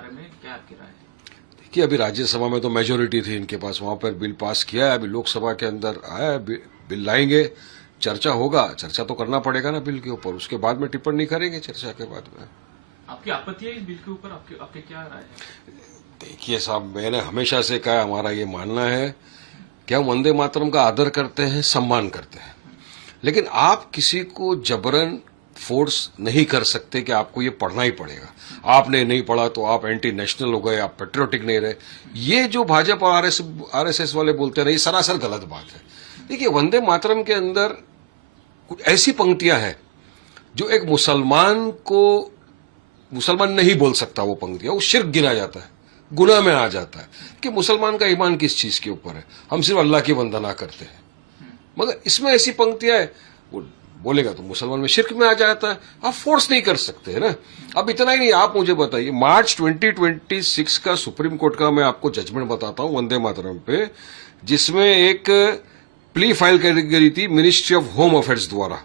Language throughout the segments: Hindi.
बारे में क्या आपकी राय है? कि अभी राज्यसभा में तो मेजोरिटी थी इनके पास, वहां पर बिल पास किया है, अभी लोकसभा के अंदर आया है, बिल लाएंगे, चर्चा होगा, चर्चा तो करना पड़ेगा ना बिल के ऊपर, उसके बाद में टिप्पणी करेंगे चर्चा के बाद में। आपकी आपत्ति है इस बिल के ऊपर? आपके क्या राय है? देखिए साहब, मैंने हमेशा से कहा, हमारा ये मानना है कि हम वंदे मातरम का आदर करते हैं, सम्मान करते हैं, लेकिन आप किसी को जबरन फोर्स नहीं कर सकते कि आपको ये पढ़ना ही पड़ेगा। आपने नहीं पढ़ा तो आप एंटी नेशनल हो गए, आप पेट्रियोटिक नहीं रहे। ये जो भाजपा और आरएसएस वाले बोलते रहे, ये सरासर गलत बात है। देखिए, वंदे मातरम के अंदर कुछ ऐसी पंक्तियां हैं जो एक मुसलमान नहीं बोल सकता, वो पंक्तियां, वो शिर्क गिना जाता है, गुनाह में आ जाता है कि मुसलमान का ईमान किस चीज के ऊपर है, हम सिर्फ अल्लाह की वंदना करते हैं। मगर इसमें ऐसी पंक्तियां है, वो बोलेगा तो मुसलमान में शिर्क में आ जाता है, आप फोर्स नहीं कर सकते है ना। अब इतना ही नहीं, आप मुझे बताइए, मार्च 2026 का सुप्रीम कोर्ट का मैं आपको जजमेंट बताता हूं वंदे मातरम पे, जिसमें एक प्ली फाइल करी गई थी मिनिस्ट्री ऑफ होम अफेयर्स द्वारा।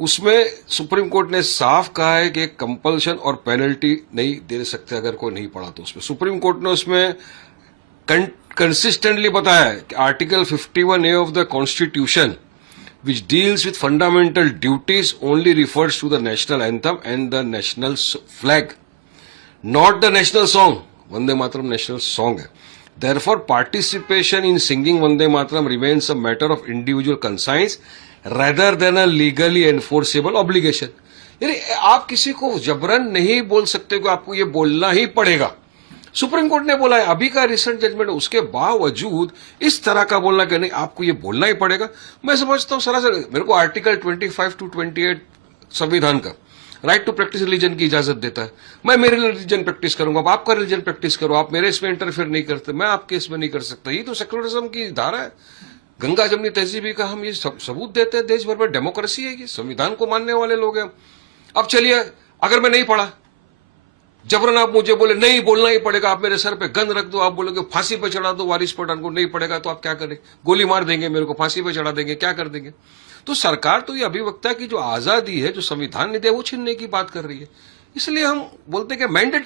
उसमें सुप्रीम कोर्ट ने साफ कहा है कि कंपल्शन और पेनल्टी नहीं दे सकते अगर कोई नहीं पढ़ा तो। उसमें सुप्रीम कोर्ट ने उसमें कंसिस्टेंटली बताया है कि article 51A of the constitution which deals with fundamental duties only refers to the national anthem and the national flag, not the national song. Vande Mataram national song है. Therefore, participation in singing Vande Mataram remains a matter of individual conscience rather than a legally enforceable obligation. यानी आप किसी को जबरन नहीं बोल सकते कि आपको ये बोलना ही पड़ेगा। सुप्रीम कोर्ट ने बोला है, अभी का रिसेंट जजमेंट, उसके बावजूद इस तरह का बोलना कि नहीं आपको ये बोलना ही पड़ेगा, मैं समझता हूं सरासर। मेरे को आर्टिकल 25 to 28 संविधान का राइट टू प्रैक्टिस रिलीजन की इजाजत देता है। मैं मेरे रिलीजन प्रैक्टिस करूंगा, आप आपका रिलीजन प्रैक्टिस करो, आप मेरे इसमें इंटरफेयर नहीं करते, मैं आपके इसमें नहीं कर सकता। ये तो सेक्युलरिज्म की धारा है। गंगा जमनी तहजीबी का हम ये सबूत देते हैं, देश भर में डेमोक्रेसी है, ये संविधान को मानने वाले लोग हैं। अब चलिए, अगर मैं नहीं पढ़ा, जबरन आप मुझे बोले नहीं बोलना ही पड़ेगा, आप मेरे सर पे गन रख दो, आप बोलोगे फांसी पे चढ़ा दो वारिस पठान को, नहीं पड़ेगा तो आप क्या करेंगे? गोली मार देंगे मेरे को, फांसी पे चढ़ा देंगे, क्या कर देंगे? तो सरकार तो ये अभिव्यक्ता की जो आजादी है, जो संविधान ने दिया, वो छीनने की बात कर रही है। इसलिए हम बोलते हैं कि मैंडेटरी